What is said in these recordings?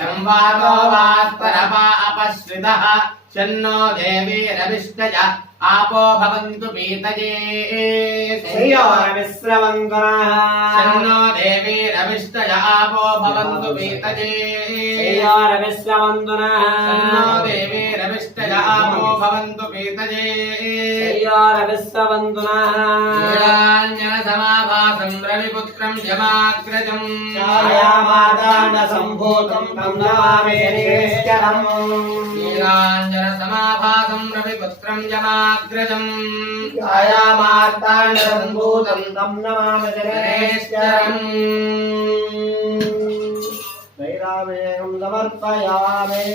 संवादो वास्परमा अपश्रितः शन्नो देवी रविष्टय आपो भवन्तु पीतये श्रेयोरविस्रवन्दनः शन्नो देवी रविष्टय आपो भवन्तु पीतये श्रेयोरविस्रवन्दनः शन्नो देवी रविष्टय आपो भवन्तु पीतये श्रेयोरविस्रवन्दनः చంద్రనిపుత్రం జమాగ్రజం సంభూతం నీరాంజన సమాభాసం రవిపుత్రం జమాగ్రజం సంభూతం తం నమామిశ్వరం నైరావేయం సమర్పయామే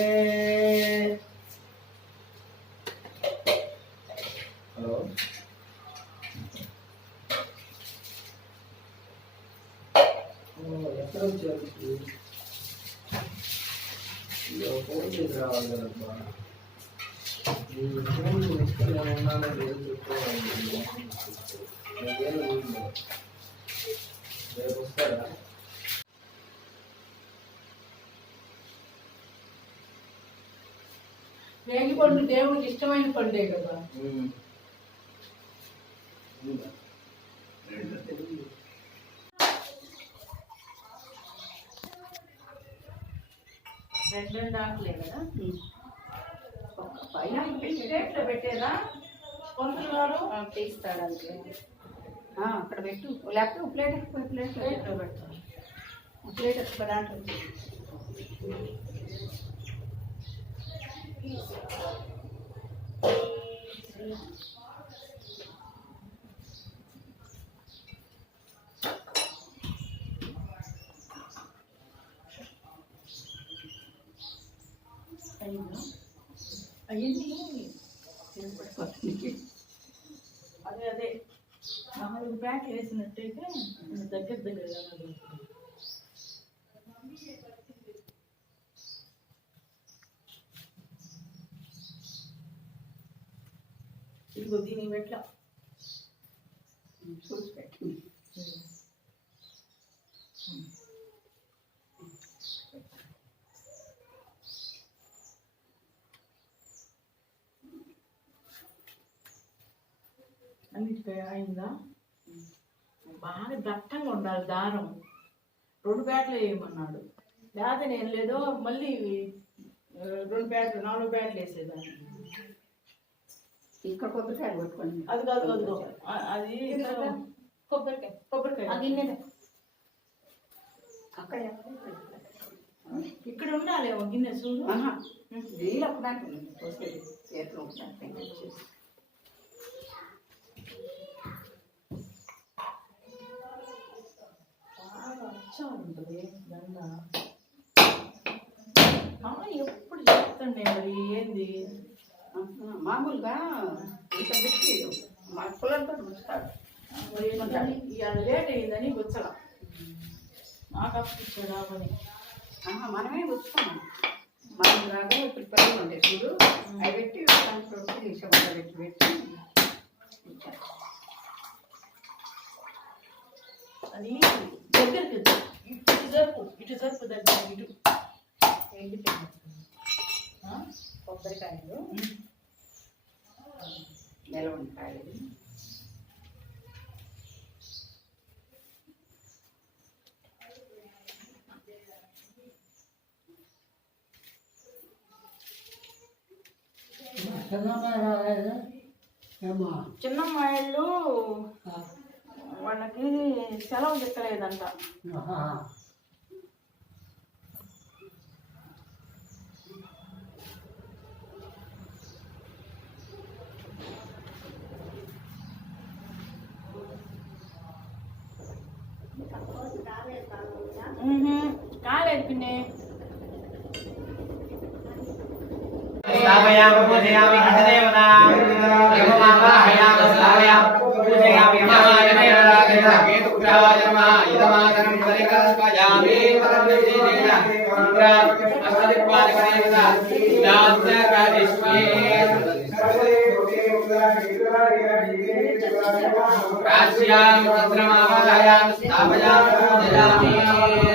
ఎక్కడ వచ్చారు ఫోన్ చేసి రావాలి కదబ్బా ఫోన్ ఇస్తే నేను ఉన్నానో చెప్పుకోవాలి రేపు వస్తారా రేగి పండు దేవుడికి ఇష్టమైన పండే కదా రెండు రెండు ఆకులే కదా పైన ప్లేట్లో పెట్టేదా పంతులు గారు తీస్తాడు అంతే ఆ, అక్కడ పెట్టు లేకపోతే ప్లేట్ ప్లేట్ ప్లేట్లో పెడతాం ప్లేట్ ఒక దాంట్లో అయిందా అయ్యింది. అదే అదే. నాలుగు ప్యాక్ వేసినట్టయితే దగ్గర దగ్గర. ఇదిగో దీని పెట్ల చూసి పెట్టు అన్నిటికీ అయిందా? బాగా దట్టంగా ఉండాలి దారం. రెండు బ్యాట్లు వేయమన్నాడు. లేకపోతే నేను లేదో మళ్ళీ రెండు బ్యాట్లు నాలుగు బ్యాట్లు వేసేదాన్ని. ఇక్కడ కొబ్బరికాయలు కొట్టుకోండి. అది కాదు కాదు అది కొబ్బరికాయ కొబ్బరికాయ. గిన్నె అక్కడ ఇక్కడ ఉండాలేమో గిన్నె చూడు. ఆహా. నీళ్ళు ఒక దాంట్లో ఉంది. పోసేది. చేతులు ఒక అచ్చం ఉంటుంది అమ్మ ఎప్పుడు చెప్తుండే మరి ఏంది? మామూలుగా ఇంత పెట్టి మా పుల్లలతో ఏంటని? ఇవాళ లేట్ అయిందని గుచ్చల. నాకు అప్పు ఇచ్చాడా అని ఆహా, మనమే ఉంచుకున్నాం మనం రాగా ఇప్పుడు పైన ఉండే చూడు. అవి పెట్టి పెట్టి పెట్టి పెట్టి ఉంచారు. అది దగ్గరికి ఇటు జరుపు ఇటు జరుపు దగ్గర ఇటు? కొబ్బరికాయలు. నిలవంకాయలు చిన్నమ్మాయిళ్ళు వాళ్ళకి సెలవు कहाँ गए पिने। स्थापयाम पूजयामि हतदेवतां यममावाहयाम स्थापयाम पूजयामि यममायमेन केतुग्राजनमः इदमासनं परिकल्पयामि परमेश्वरेण कुन्द्रात् अस्मदिपादिकरेण दासकरिष्मे राश्यां चन्द्रमावाहयां स्थापयामि पूजयामि।